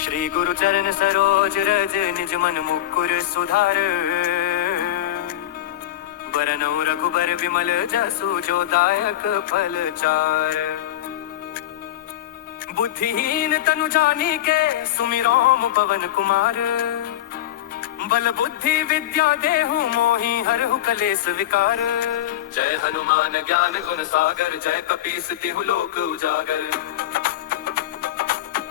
श्री गुरु चरण सरोज रज निज मन मुकुर सुधार। बरनौ रघुबर विमल जसु जो दायक फल चार। बुद्धिहीन तनु जानिके सुमिरौ पवन कुमार। बल बुद्धि विद्या देहु मोहि हरहु कलेस विकार। जय हनुमान ज्ञान गुण सागर जय कपीस तिहु लोक उजागर।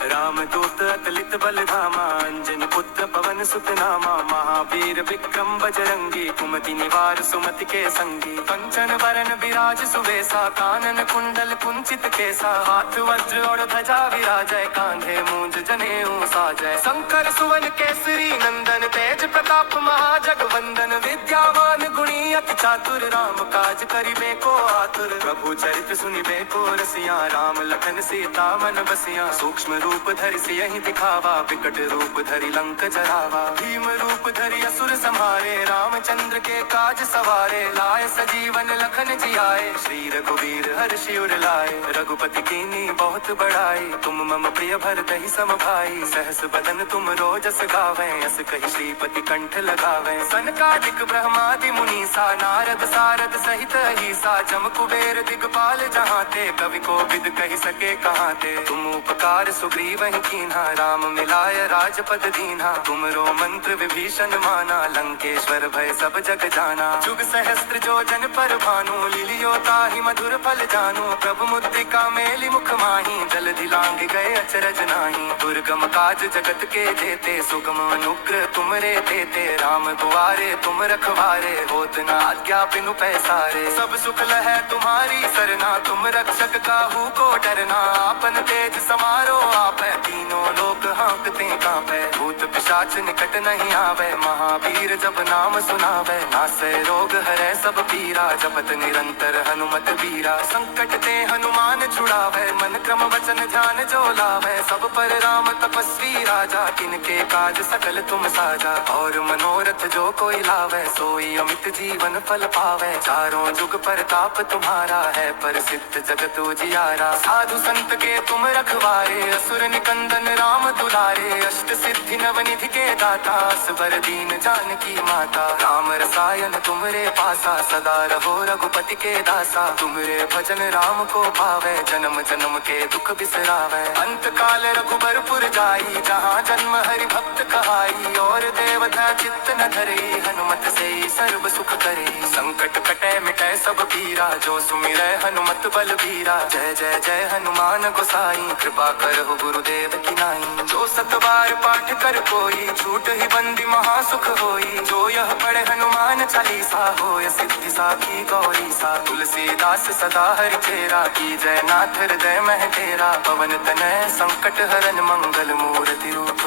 राम दूत अतलित बल धामा अंजन पुत्र पवन सुत नामा। महावीर विक्रम बजरंगी कुमति निवार सुमति के संगी। कंचन बरन विराज सुबेसा कानन कुंडल कुंचित केसा। हाथ वज्र और ध्वजा विराजय कांधे मूंज जनेऊ साजय। शंकर सुवन केसरी नंदन तेज प्रताप महाजगवंदन। विद्यावान गुणी अति चातुर राम काज करिबे को आतुर। प्रभु चरित्र सुनिबे को रसिया राम लखन सीता मन बसिया। सूक्ष्म रूप धरि सियहि दिखावा विकट रूप धरि लंक जरावा। भीम रूप धरि असुर संहारे रामचंद्र के काज सवारे। लाए सजीवन लखन जियाए श्री रघुवीर हर्षि उर लाए। रघुपति कीन्ही बहुत बड़ाई तुम मम प्रिय भरतहि सम भाई। सहस बदन तुम रोजस गावै अस कहि श्रीपति कंठ लगावै। सनकादिक ब्रह्मादि मुनीसा नारद सारद सहित अहिसा। जम कुबेर दिगपाल जहाँ ते कवि कोविद कहि सके कहाँ ते। तुम उपकार सुग्रीव वही कीन्हा राम मिलाय राजपद दीन्हा। तुमरो मंत्र विभीषण माना लंकेश्वर भय सब जग जाना। जुग सहस्त्र जो जन पर भानु लिलियो ताहि मधुर फल जानु। प्रभु मुद्रिका मेलि मुख माहि जलधि लांघ गए अचरज नाही। दुर्गम काज जगत के जेते सुगम अनुग्रह तुमरे तेते। राम दुआरे तुम रखवारे होत न आज्ञा बिनु पैसारे। सब सुख लहै तुम्हारी सरना तुम रक्षक काहू को डरना। आपन तेज समारो आप तीनों लोक हाँकते कांपे। भूत पिशाच निकट नहीं आवे महावीर जब नाम सुनावे। नासै रोग हरै सब पीरा जपत निरंतर हनुमत वीरा। संकट ते हनुमान छुड़ावे मन क्रम वचन ध्यान जो लावे। सब पर राम तपस्वी राजा तिनके काज सकल तुम साजा। और मनोरथ जो कोई लावे सोई अमित जीवन फल पावे। चारों जुग परताप तुम्हारा है प्रसिद्ध जगत उजियारा। साधु संत के तुम रखवारे असुर निकंदन राम दुलारे। अष्ट सिद्धि नवनिधि के दाता असबर दीन जानकी माता। राम रसायन तुमरे पासा सदा रहो रघुपति के दासा। तुमरे भजन राम को पावे जन्म जन्म के दुख बिसरावे। अंत काल रघुबरपुर जाई जहाँ जन्म हरि भक्त कहाई। और देवता चित्त न धरे हनुमत से सर्व सुख करे। संकट कटे मिटे सब पीरा जो सुमिरै हनुमत बल बीरा। जय जय जय हनुमान गोसाई कृपा करहु गुरुदेव की नाई। जो सत बार पाठ कर कोई छूट ही बंदी महासुख होई। जो यह पढ़े हनुमान चालीसा होय सिद्धि साखी गौरी सा। तुलसीदास सदा हरि चेरा की जय नाथ हृदय मह तेरा। पवन तनय संकट हरन मंगल मूर्ति रूप।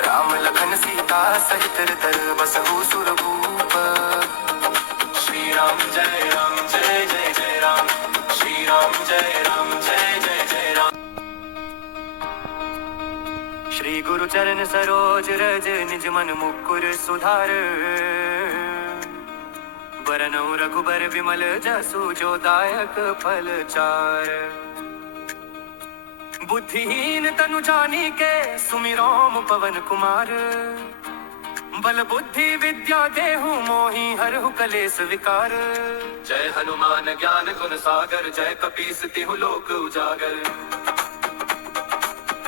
राम लखन सीता सहित हृदय बसहु सुरभूप। श्री राम जय जय राम। श्री राम जय जय जय राम। श्री गुरु चरण सरोज रज निज मन मुकुर सुधार। बरनौ रघुबर विमल जसु जो दायक फल चार। बुद्धिहीन तनु जानिके सुमिरौ पवन कुमार। बल बुद्धि विद्या देहु मोहि हरहु कलेस विकार। जय हनुमान ज्ञान गुण सागर जय कपीस तिहु लोक उजागर।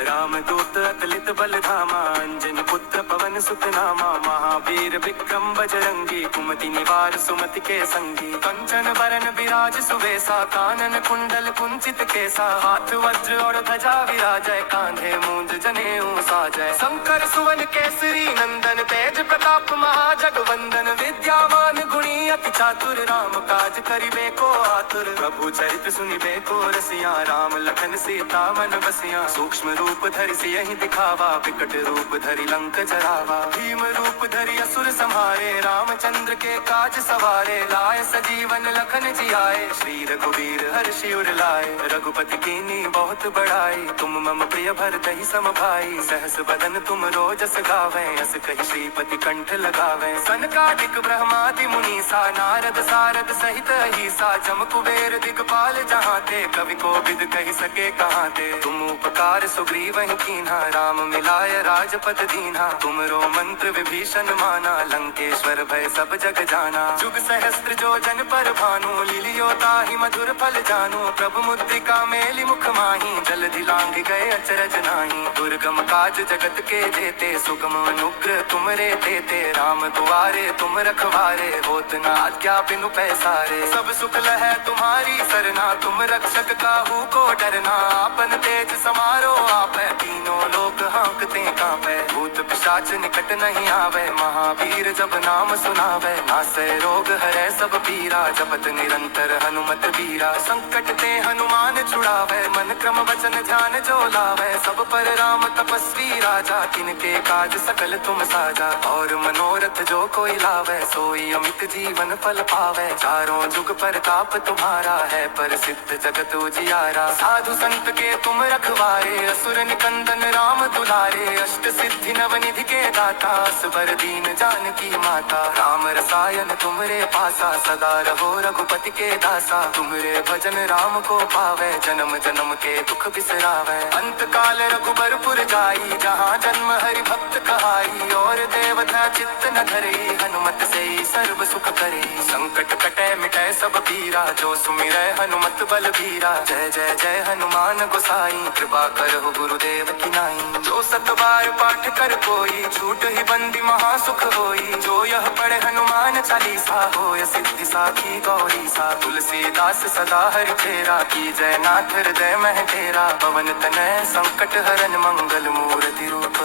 राम दूत अतलित बल धामा अंजन पुत्र पवन सुत नामा। महावीर विक्रम बजरंगी कुमति निवार सुमति के संगी। कंचन बरन विराज सुबेसा कानन कुंडल कुंचित केसा। हाथ वज्र और ध्वजा विराजय कांधे मूंज जनेऊ साजय। शंकर सुवन केसरी नंदन तेज प्रताप महाजगवंदन। विद्यावान गुणी अति चातुर राम काज करिबे को आतुर। प्रभु चरित्र सुनिबे को रसिया राम लखन सीता मन बसिया। सूक्ष्म रूप धरि सियहि दिखावा विकट रूप धरि लंक जरावा। भीम रूप धरि असुर संहारे रामचंद्र के काज सवारे। लाए सजीवन लखन जियाए श्री रघुवीर हर्षि उर लाए। रघुपति कीन्ही बहुत बड़ाई तुम मम प्रिय भरतहि सम भाई। सहस बदन तुम रोजस गावै अस कहि श्रीपति कंठ लगावै। सनकादिक ब्रह्मादि मुनीसा नारद सारद सहित अहिसा। जम कुबेर दिगपाल जहाँ ते कवि कोविद कहि सके कहाँ ते। तुम उपकार सुग्रीव वही कीन्हा, राम मिलाय राजपद दीन्हा। तुमरो मंत्र विभीषण माना, लंकेश्वर भय सब जग जाना। जुग सहस्त्र जो जन पर भानु, लिलियो ताहि मधुर फल जानु। प्रभु मुद्रिका मेलि मुख माहि, जलधि लांघ गए अचरज नाही। दुर्गम काज जगत के जेते, सुगम अनुग्रह तुमरे तेते। राम दुआरे तुम रखवारे, होत न आज्ञा बिनु पैसारे। सब सुख लहै तुम्हारी सरना, तुम रक्षक काहू को डरना। आपन तेज समारो आपै, तीनों लोक हाँकते कांपै। भूत पिशाच निकट नहीं आवे, महावीर जब नाम सुनावे। नासै रोग हरै सब पीरा, जपत निरंतर हनुमत बीरा। संकट ते हनुमान छुड़ावे, मन क्रम वचन ध्यान जो लावे। सब पर राम तपस्वी राजा, तिनके काज सकल तुम साजा। और मनोरथ जो कोई लावे, सोई अमित जीवन फल पावे। चारों जुग परताप तुम्हारा है, प्रसिद्ध जगत उजियारा। साधु संत के तुम रखवारे, असुर निकंदन राम दुलारे। अष्ट सिद्धि नवनिधि के दाता, असबर दीन जानकी माता। राम रसायन तुमरे पासा, सदा रहो रघुपति के दासा। तुमरे भजन राम को पावे, जन्म जन्म के दुख बिसरावे। अंत काल रघुबरपुर जाई, जहाँ जन्म हरि भक्त कहाई। और देवता चित्त न धरई, हनुमत से ही सर्व सुख करे। संकट कटे मिटे सब पीरा, जो सुमिरै हनुमत बल बीरा। जय जय जय हनुमान गोसाई, कृपा करहु गुरुदेव की नाई। जो सत बार पाठ कर कोई, छूट ही बंदी महासुख होई। जो यह पढ़े हनुमान चालीसा, होय सिद्धि साखी गौरी सा। तुलसीदास सदा हरि चेरा, की जय नाथ हृदय मह डेरा। पवन तनय संकट हरन, मंगल मूर्ति रूप।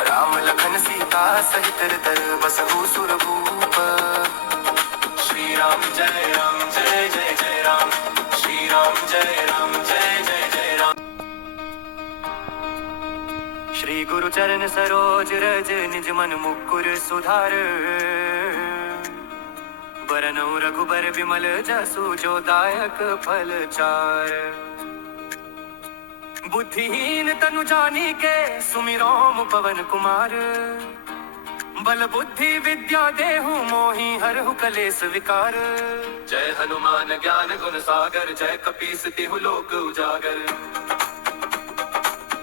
राम लखन सीता सहित हृदय बसहु सुरभूप। श्री राम जय जय राम। श्री राम जय जय जय राम। श्री गुरु चरण सरोज रज, निज मन मुकुर सुधार। बरनउँ रघुबर विमल जसु, जो दायक फल चार। बुद्धिहीन तनु जानी के, सुमिरो पवन कुमार। बल बुद्धि विद्या देहु मोहि, हरहु कलेस विकार। जय हनुमान ज्ञान गुण सागर, जय कपीस तिहु लोक उजागर।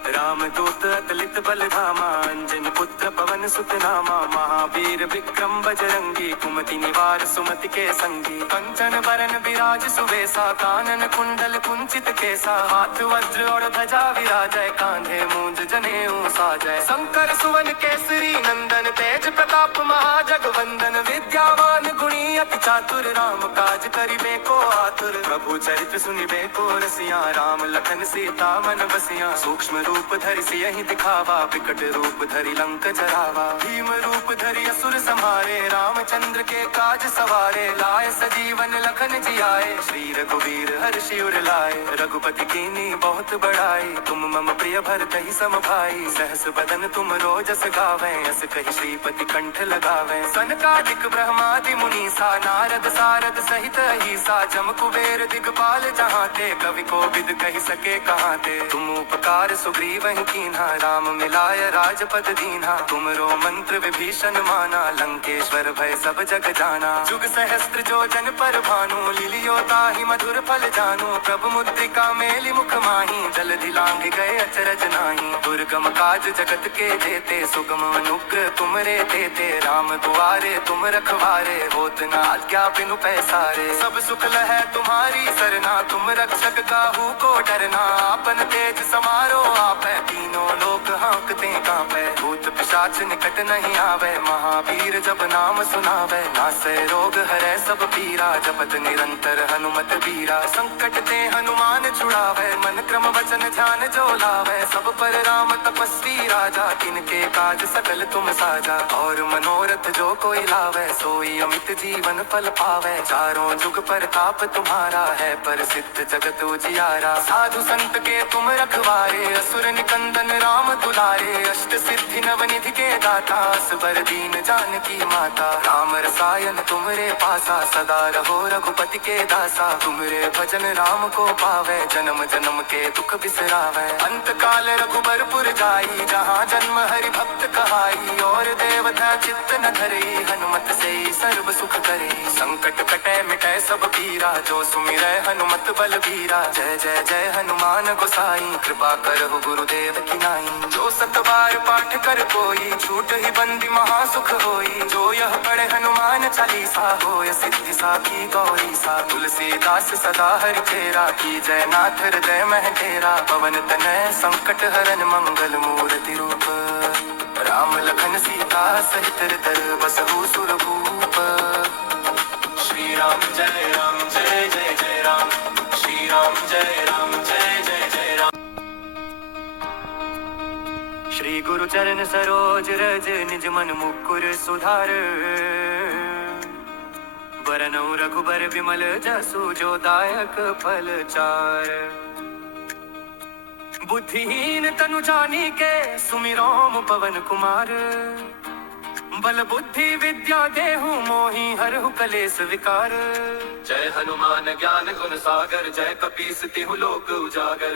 राम दूत अतुलित बल धामा, अंजनी पुत्र पवन सुत नामा। महावीर विक्रम बजरंगी, कुमति निवार सुमति के संगी। कंचन बरन विराज सुबेसा, कानन कुंडल कुंचित केसा। हाथ वज्र और ध्वजा विराजय, कांधे मूंज जनेऊ साजय। शंकर सुवन केसरी नंदन, तेज प्रताप महाजगवंदन। विद्यावान गुणी अति चातुर, राम काज करिबे को आतुर। प्रभु चरित्र सुनिबे को रसिया, राम लखन सीता मन बसिया। सूक्ष्म रूप धरि सियहि दिखावा, विकट रूप धरि लंक जरावा। भीम रूप धरि असुर संहारे, रामचंद्र के काज सवारे। लाए सजीवन लखन जियाए, श्री रघुवीर हर्षि उर लाए। रघुपति कीन्ही बहुत बड़ाई, तुम मम प्रिय भरतहि सम भाई। सहस बदन तुम रोजस गावै, अस कहि श्रीपति कंठ लगावै। सनकादिक ब्रह्मादि मुनीसा, नारद सारद सहित अहीसा। जम कुबेर दिगपाल जहाँ ते, कवि कोविद कहि सके कहाँ ते। तुम उपकार सुग्रीव वही कीन्हा, राम मिलाय राजपद दीन्हा। तुमरो मंत्र विभीषण माना, लंकेश्वर भय सब जग जाना। जुग सहस्त्र जो जन पर भानु, लिलियो ताहि मधुर फल जानु। प्रभु मुद्रिका मेलि मुख माहि, जलधि लांघ गए अचरज नाही। दुर्गम काज जगत के जेते, सुगम अनुग्रह तुमरे तेते। राम दुआरे तुम रखवारे, होत न आज्ञा बिनु पैसारे। सब सुख लहै तुम्हारी सरना, तुम रक्षक काहू को डरना। आपन तेज समारो आपै, तीनों लोक हाँकते कांपै। भूत पिशाच निकट नहीं आवे, महावीर जब नाम सुनावे। नासै रोग हरै सब पीरा, जपत निरंतर हनुमत बीरा। संकट ते हनुमान छुड़ावे, मन क्रम वचन ध्यान जो लावे। सब पर राम तपस्वी राजा, तिनके काज सकल तुम साजा। और मनोरथ जो कोई लावे, सोई अमित जीवन फल पावे। चारों जुग परताप तुम्हारा है, प्रसिद्ध जगत उजियारा। साधु संत के तुम रखवारे, असुर निकंदन राम दुलारे। अष्ट सिद्धि नवनिधि के दाता, दाता असबर दीन जानकी माता। राम रसायन तुमरे पासा सदा रहो रघुपति के दासा। तुमरे भजन राम को पावे जन्म जन्म के दुख बिसरावे। अंत काल रघुबरपुर जाई जहाँ जन्म हरि भक्त कहाई। और देवता चित्त न धरई हनुमत से सर्व सुख करे। संकट कटे मिटे सब पीरा जो सुमिरै हनुमत बल बीरा। जय जय जय हनुमान गोसाई कृपा करहु गुरुदेव की नाई। जो सत बार पाठ कर कोई छूट ही बंदी महासुख होई। जो यह पढ़े हनुमान चालीसा होय सिद्धि साखी गौरी सा। तुलसीदास सदा हरि चेरा की जय नाथ हृदय मह डेरा। पवन तनय संकट हरन मंगल मूर्ति रूप। राम लखन सीता सहित हृदय बसहु सुरभूप। श्री राम जय जय राम। श्री राम जय जय जय राम। श्री गुरु चरण सरोज रज निज मन मुकुर सुधार। बरनउँ रघुबर विमल जसु जो दायक फल चार। बुद्धिहीन तनु जानिके सुमिरौं पवन कुमार। बल बुद्धि विद्या देहु मोहि हरहु कलेस विकार। जय हनुमान ज्ञान गुण सागर जय कपीस तिहु लोक उजागर।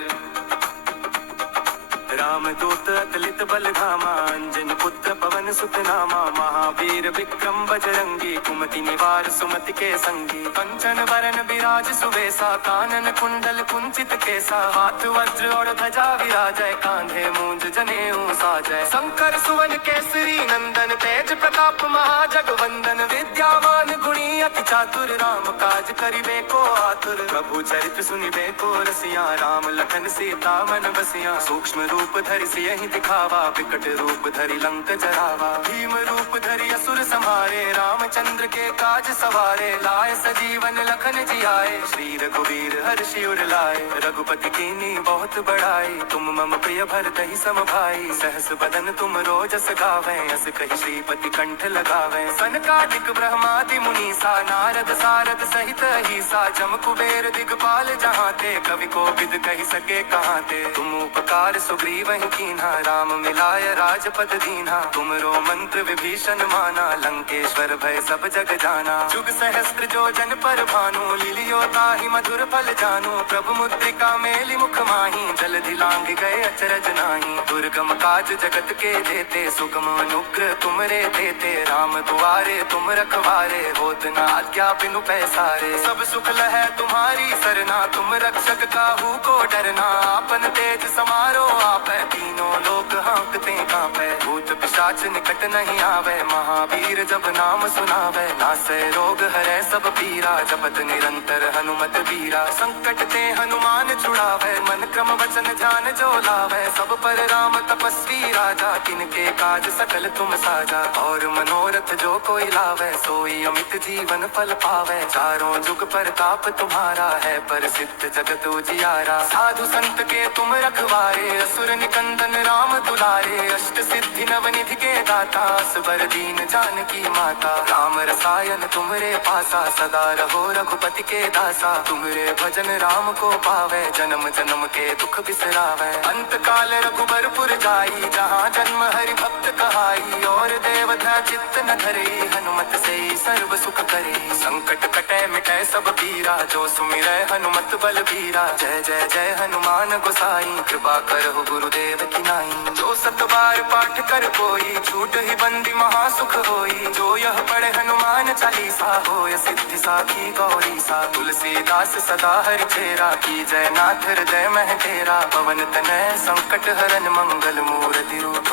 राम दूत अतुलित बल धामा अंजनी पुत्र पवन सुत नामा। महावीर विक्रम बजरंगी कुमति निवार सुमति के संगी। कंचन वरन विराज सुवेसा कानन कुंडल कुंचित केसा। हाथ वज्र और ध्वजा विराजय कांधे मूंज जनेऊ साजय। शंकर सुवन केसरी नंदन तेज प्रताप महाजगवंदन। विद्यावान गुणी अति चातुर राम काज करिबे को आतुर। प्रभु चरित्र सुनिबे को रसिया राम लखन सीता मन बसिया। सूक्ष्म रूप धरि सियहि दिखावा विकट रूप धरि लंक जरावा। भीम रूप धरि असुर संहारे रामचंद्र के काज सवारे। लाए सजीवन लखन जियाए श्री रघुवीर हर्षि उर लाए। रघुपति कीन्ही बहुत बड़ाई तुम मम प्रिय भरतहि सम भाई। सहस बदन तुम रोजस गावें अस कहि श्रीपति कंठ लगावें। सनकादिक ब्रह्मादि मुनीसा नारद सारद सहित अहिसा। जम कुबेर दिगपाल जहाँ ते कवि कोविद कहि सके कहाँ ते। तुम उपकार सुग्रीव वही कीन्हा राम मिलाय राजपद दीन्हा। तुमरो मंत्र विभीषण माना लंकेश्वर भय सब जग जाना। जुग सहस्त्र जो जन पर भानु लिलियो ताहि मधुर फल जानू। प्रभु मुद्रिका मेलि मुख माहि जलधि लांघ गए अचरज नाही। दुर्गम काज जगत के जेते सुगम अनुग्रह तुमरे देते। राम दुआरे तुम रखवारे होत न आज्ञा बिनु पैसारे। सब सुख लहै तुम्हारी सरना तुम रक्षक काहू को डरना। आपन तेज समारो आप तीनों लोक हाँकते कांपे। भूत पिशाच निकट नहीं आवे महावीर जब नाम सुनावे। नासै रोग हरै सब पीरा जपत निरंतर हनुमत बीरा। संकट ते हनुमान छुड़ावे मन क्रम वचन ध्यान जो लावे। सब पर राम तपस्वी राजा तिनके काज सकल तुम साजा। और मनोरथ जो कोई लावे सोई अमित जीवन फल पावे। चारों जुग परताप तुम्हारा है प्रसिद्ध जगत उजियारा। साधु संत के तुम रखवारे असुर निकंदन राम दुलारे। अष्ट सिद्धि नवनिधि के दाता असबर दीन जानकी माता। राम रसायन तुमरे पासा सदा रहो रघुपति के दासा। तुमरे भजन राम को पावे जन्म जन्म के दुख बिसरावे। अंत काल रघुबरपुर जाई जहाँ जन्म हरि भक्त कहाई। और देवता चित्त न धरई हनुमत से सर्व सुख करे। संकट कटे मिटे सब पीरा जो सुमिरै हनुमत बल बीरा। जय जय जय हनुमान गोसाई कृपा करहु गुरुदेव की नाई। जो सत बार पाठ कर कोई छूट ही बंदी महासुख होई। जो यह पढ़े हनुमान चालीसा होय सिद्धि साखी गौरी सा। तुलसीदास सदा हरि चेरा की जय नाथ हृदय मह डेरा। पवन तनय संकट हरन मंगल मूर्ति रूप।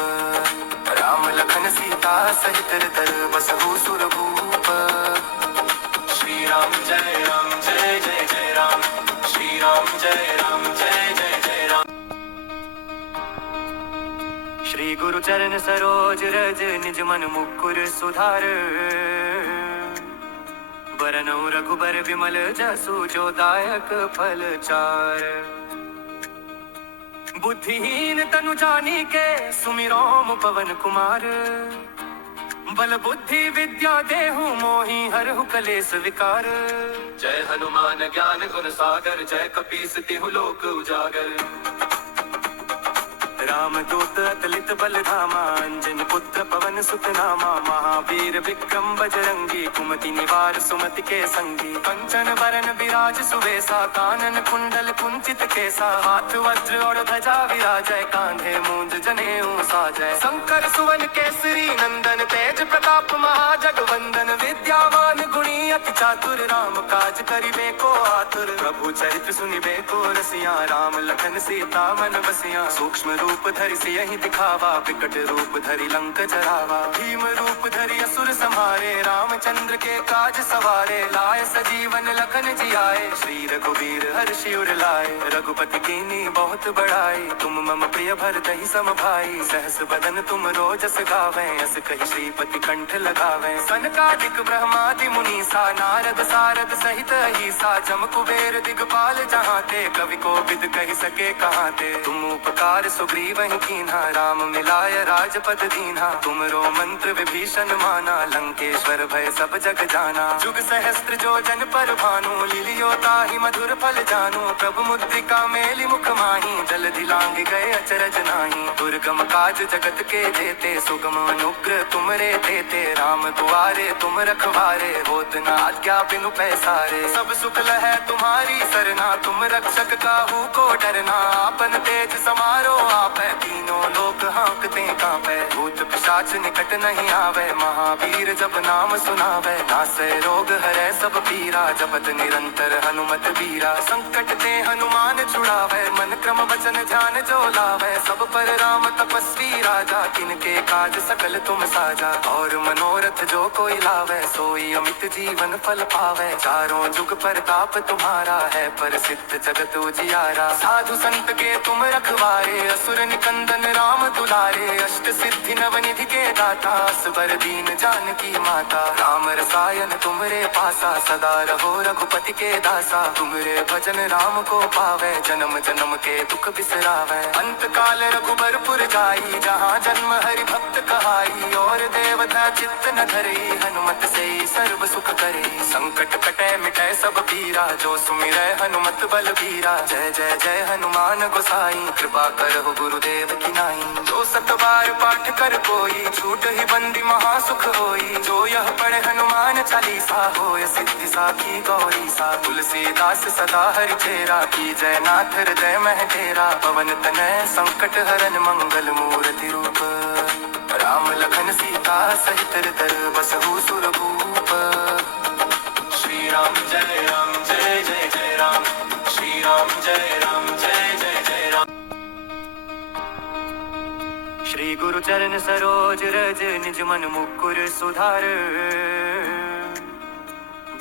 राम लखन सीता सहित हृदय बसहु सुरभूप। श्री राम जय जय राम। श्री राम जय जय जय राम। श्री गुरु चरण सरोज रज निज मन मुकुर सुधार। बरनउँ रघुबर विमल जसु जो दायक फल चार। बुद्धिहीन तनु जानिके सुमिरौं पवन कुमार। बल बुद्धि विद्या देहु मोहि हरहु कलेस विकार। जय हनुमान ज्ञान गुण सागर जय कपीस तिहु लोक उजागर। रामदूत अतुलित बलधामा अंजनी पुत्र पवन सुत नामा महावीर विक्रम बजरंगी कुमति निवार सुमति के संगी कंचन बरन विराज सुवेसा कानन कुंडल कुंचित केसा हाथ वज्र और ध्वजा विराजय कांधे मूंज जनेऊ साजय शंकर सुवन केसरी नंदन तेज प्रताप महाजगवंदन विद्यावान गुणी अति चातुर राम काज करिबे को आतुर प्रभु चरित्र सुनिबे को रसिया राम लखन सीता मन बसिया सूक्ष्म रूप धरि सियहि दिखावा विकट रूप धरि लंक जरावा भीम रूप धरि असुर संहारे रामचंद्र के काज सवारे लाए सजीवन लखन जियाए श्री रघुवीर हर्षि उर लाए रघुपति कीनी बहुत बड़ाई तुम मम प्रिय भरतहि सम भाई सहस बदन तुम रोजस गावे अस कहि श्रीपति कंठ लगावे सनकादिक ब्रह्मादि मुनीसा नारद सारद सहित अहिसा जम कुबेर दिगपाल जहाँ ते कवि को विद कहि सके कहाँ ते तुम उपकार सुग्रीव ही कीन्हा राम मिलाय राजपद दीन्हा तुमरो मंत्र विभीषण माना लंकेश्वर भय सब जग जाना जुग सहस्त्र जो जन पर भानु लिलियो ताहि मधुर फल जानू प्रभु मुद्रिका मेलि मुख माही जलधि लांग गए अचरज नाही दुर्गम काज जगत के जेते सुगम अनुग्रह तुमरे देते राम दुआरे तुम रखवारे होत न आज्ञा बिनु पैसारे सब सुख लहै तुम्हारी सरना तुम रक्षक काहू को डरना आपन तेज समारो आपै तीनों लोक हाँकते कांपै भूत पिशाच निकट नहीं आवे महावीर जब नाम सुनावे नासै रोग हरै सब पीरा जपत निरंतर हनुमत बीरा संकट ते हनुमान छुड़ावे मन क्रम वचन ध्यान जो लावे सब पर राम तपस्वी राजा किनके काज सकल तुम साजा और मनोरथ जो कोई लावे सोई अमित जीवन फल पावे चारों जुग परताप तुम्हारा है प्रसिद्ध जगत उजियारा साधु संत के तुम रखवारे असुर निकंदन राम दुलारे अष्ट सिद्धि नवनिधि के दाता असबर दीन जानकी माता राम रसायन तुमरे पासा सदा रहो रघुपति के दासा तुमरे भजन राम को पावे जन्म जन्म के दुख बिसरावे अंत काल रघुबरपुर जाई जहाँ जन्म हरि भक्त कहाई और देवता चित्त न धरई हनुमत से सर्व सुख करे संकट कटे मिटे सब पीरा जो सुमिरै हनुमत बल बीरा जय जय जय हनुमान गोसाई कृपा करहु गुरुदेव की नाई जो सत बार पाठ कर कोई छूट ही बंदी महासुख होई जो यह पढ़े हनुमान चालीसा होय सिद्धि साखी गौरी सा तुलसीदास सदा हरि चेरा की जय नाथ हृदय मह डेरा पवन तनय संकट हरन मंगल मूर्ति रूप राम लखन सीता सहित हृदय बसहु सुरभूप श्री राम जय जय राम श्री राम जय जय राम श्री गुरु चरण सरोज रज निज मन मुकुर सुधार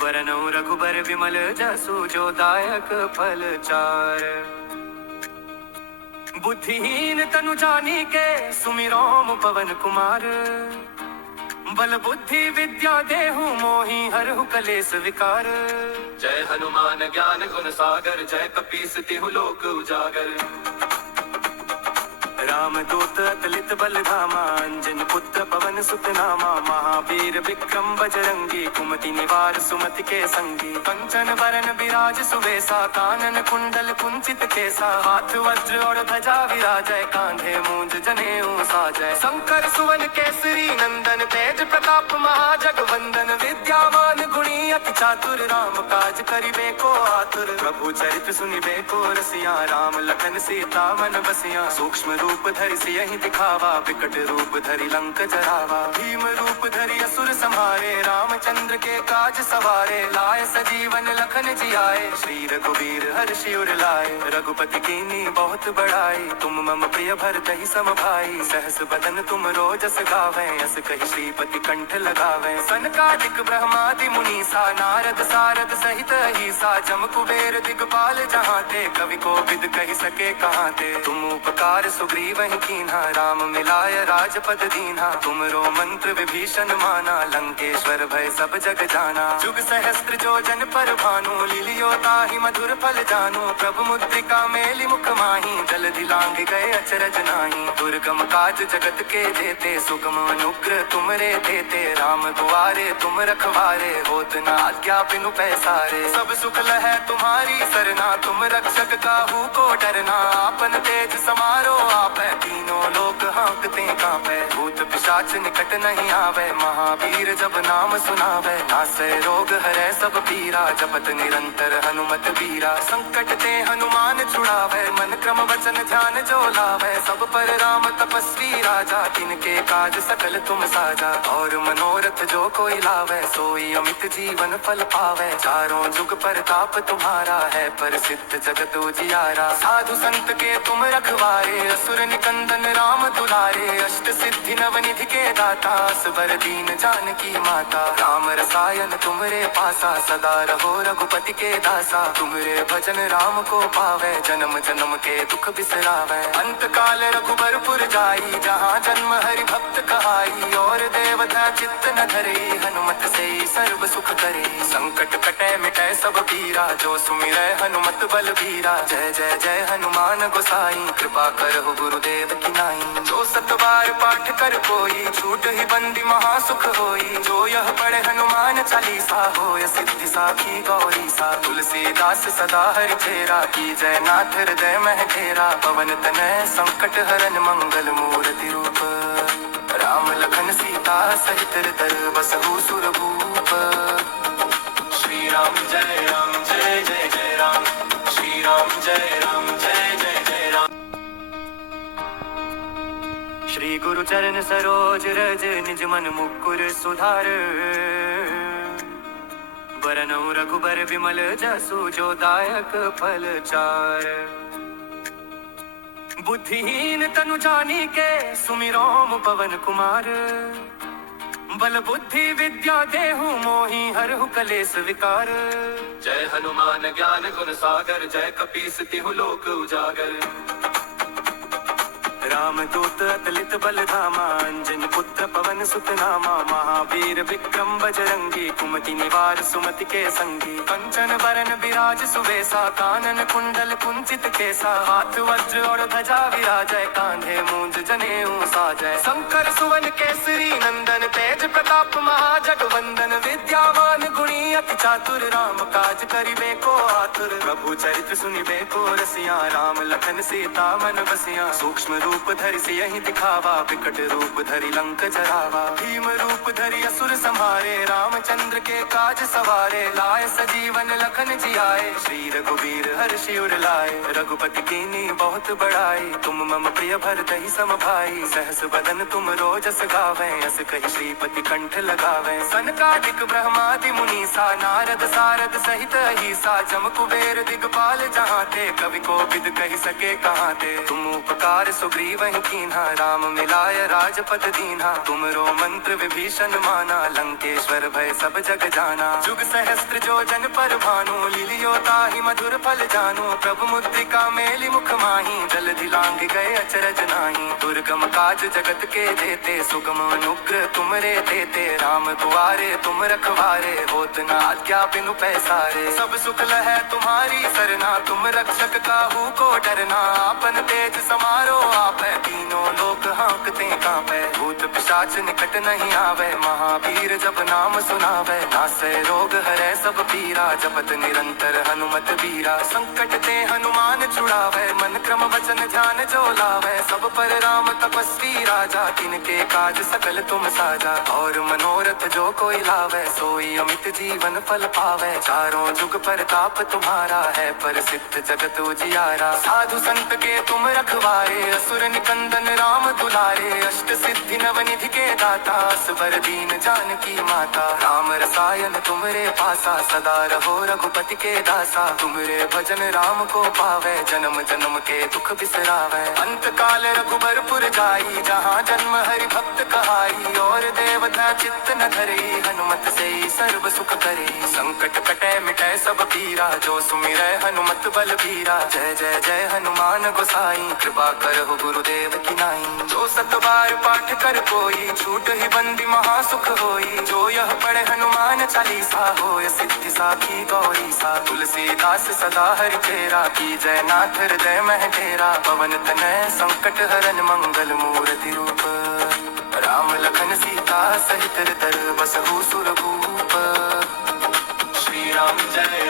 बरनौ रघुबर विमल जसु जो दायक फल चार बुद्धिहीन तनु जानी के सुमिरो पवन कुमार बल बुद्धि विद्या देहु मोहि हरहु कलेस विकार जय हनुमान ज्ञान गुण सागर जय कपीस तिहु लोक उजागर रामदूत अतुलित बलधामा अंजनी पुत्र पवन सुत नामा महावीर विक्रम बजरंगी कुमति निवार सुमति के संगी कंचन बरन विराज सुवेसा कानन कुंडल कुंचित केसा हाथ वज्र और ध्वजा विराजय कांधे मूंज जनेऊ साजय शंकर सुवन केसरी नंदन तेज प्रताप महाजगवंदन विद्यावान गुणी अति चातुर राम काज करिबे को आतुर प्रभु चरित्र सुनिबे को रसिया राम लखन सीता मन बसिया सूक्ष्म रूप धरि सियहि दिखावा विकट रूप धरि लंक जरावा भीम रूप धरि असुर संहारे रामचंद्र के काज सवारे लाए सजीवन लखन जियाए श्री रघुवीर हर्षि उर लाए रघुपति कीनी बहुत बड़ाई तुम मम प्रिय भरतहि सम भाई सहस बदन तुम रोजस गावे अस कहि श्रीपति कंठ लगावे सनकादिक ब्रह्मादि मुनीसा नारद सारद सहित अहिसा जम कुबेर दिगपाल जहाँ ते कवि को विद कहि सके कहाँ ते तुम उपकार सुग्रीव ही कीन्हा राम मिलाय राजपद दीन्हा तुमरो मंत्र विभीषण माना लंकेश्वर भय सब जग जाना जुग सहस्त्र जो जन पर भानु लिलियो ताहि मधुर फल जानू प्रभु मुद्रिका मेलि मुख माही जलधि लांग गए अचरज नाही दुर्गम काज जगत के जेते सुगम अनुग्रह तुमरे देते राम दुआरे तुम रखवारे होत न आज्ञा बिनु पैसारे सब सुख लहै तुम्हारी सरना तुम रक्षक काहू को डरना आपन तेज समारो आपै तीनों पिशाच निकट नहीं आवे, महावीर जब नाम सुनावे, नासे रोग हरै सब पीरा, जपत निरंतर हनुमत बीरा। संकट ते हनुमान छुड़ावे, मन क्रम वचन ध्यान जो लावे, सब पर राम तपस्वी राजा, तिनके काज सकल तुम साजा। और मनोरथ जो कोई लावे, सोई अमित जीवन फल पावे, चारों जुग परताप तुम्हारा है, प्रसिद्ध जगत उजियारा। साधु संत के तुम रखवारे, असुर निकंदन राम दुलारे, अष्ट सिद्धि नवनिधि के दाता, असबर दीन जानकी माता। राम रसायन तुमरे पासा, सदा रहो रघुपति के दासा, तुमरे भजन राम को पावे, जन्म जन्म के दुख बिसरावे। अंत काल रघुबरपुर जाई, जहाँ जन्म हरि भक्त कहाई, और देवता चित्त न धरे, हनुमत से सर्व सुख करे। संकट कटे मिटे सब पीरा, जो सुमिरै हनुमत बल बीरा। जय जय जय हनुमान गोसाई, कृपा करहु गुरुदेव की नाई। जो सत बार पाठ कर कोई, छूट ही बंदी महासुख होई, जो यह पढ़े हनुमान चालीसा, होय सिद्धि साखी गौरी सा। तुलसीदास सदा हरि चेरा, की जय नाथ हृदय मह डेरा। पवन तनय संकट हरन, मंगल मूर्ति रूप, राम लखन सीता सहित हृदय बसहु सुरभूप। श्री राम जय जय राम, श्री राम जय जय जय राम। श्री गुरु चरण सरोज रज, निज मन मुकुर सुधार, बरनउँ रघुबर विमल जसु, जो दायक फल चार। बुद्धिहीन तनु जानी के, सुमिरो पवन कुमार, बल बुद्धि विद्या देहु मोहि, हरहु कलेस विकार। जय हनुमान ज्ञान गुण सागर, जय कपीस तिहु लोक उजागर। राम दूत अतलित बल धामा, अंजन पुत्र पवन सुत नामा, महावीर विक्रम बजरंगी, कुमति निवार सुमति के संगी। कंचन बरन बिराज सुबेसा, कानन कुंडल कुंचित केसा, हाथ वज्र और ध्वजा विराजय, कांधे मूंज जनेऊ साजय। शंकर सुवन केसरी नंदन, तेज प्रताप महाजगवंदन, विद्यावान गुणी अति चातुर, राम काज करिबे को आतुर। प्रभु चरित्र सुनिबे को रसिया, राम लखन सीता मन बसिया। सूक्ष्म रूप धरि सियहि दिखावा, विकट रूप धरि लंक जरावा। भीम रूप धरि असुर संहारे, रामचंद्र के काज सवारे। लाए सजीवन लखन जियाए, श्री रघुवीर हर्षि उर लाए। रघुपति कीन्ही बहुत बड़ाई, तुम मम प्रिय भरतहि सम भाई। सहस बदन तुम रोजस गावें, अस कहि श्रीपति कंठ लगावें। सनकादिक ब्रह्मादि मुनीसा, नारद सारद सहित अहीसा। जम कुबेर दिगपाल जहाँ ते, कवि कोविद कहि सके कहाँ ते। तुम उपकार सुग्रीव वही कीन्हा, राम मिलाय राजपद दीन्हा। तुमरो मंत्र विभीषण माना, लंकेश्वर भय सब जग जाना। जुग सहस्त्र जो जन पर भानु, लिलियो ताहि मधुर फल जानु। प्रभु मुद्रिका मेलि मुख माहि, जलधि लांघ गए अचरज नाहि। दुर्गम काज जगत के जेते, सुगम अनुग्रह तुमरे तेते। राम दुआरे तुम रखवारे, होत न आज्ञा बिनु पैसारे। सब सुख लहै तुम्हारी सरना, तुम रक्षक काहू को डरना। आपन तेज समारो आप, तीनों लोक हाँकते कांपे। भूत पिशाच निकट नहीं आवे, महावीर जब नाम सुनावे। नासै रोग हरै सब पीरा, जपत निरंतर हनुमत बीरा। संकट ते हनुमान छुड़ावे, मन क्रम वचन ध्यान जो लावे। सब पर राम तपस्वी राजा, तिनके काज सकल तुम साजा। और मनोरथ जो कोई लावे, सोई अमित जीवन फल पावे। चारों जुग परताप तुम्हारा है, प्रसिद्ध जगत उजियारा। साधु संत के तुम रखवारे, असुर निकंदन राम दुलारे। अष्ट सिद्धि नवनिधि के दाता, असबर दीन जानकी माता। राम रसायन तुमरे पासा, सदा रहो रघुपति के दासा। तुमरे भजन राम को पावे, जन्म जन्म के दुख बिसरावे। अंत काल रघुबरपुर जाई, जहाँ जन्म हरि भक्त कहाई। और देवता चित्त न धरे, हनुमत से सर्व सुख करे। संकट कटे मिटे सब पीरा, जो सुमिरै हनुमत बल बीरा। जय जय जय हनुमान गोसाई, कृपा करहु गुरुदेव की नाई। जो सत बार पाठ कर कोई, छूट ही बंदी महासुख होई। जो यह पढ़े हनुमान चालीसा, होय सिद्धि साखी गौरी सा। तुलसीदास सदा हरि चेरा, की जय नाथ हृदय मह डेरा। पवन तनय संकट हरन, मंगल मूर्ति रूप, राम लखन सीता सहित हृदय बसहु सुरभूप। श्री राम जय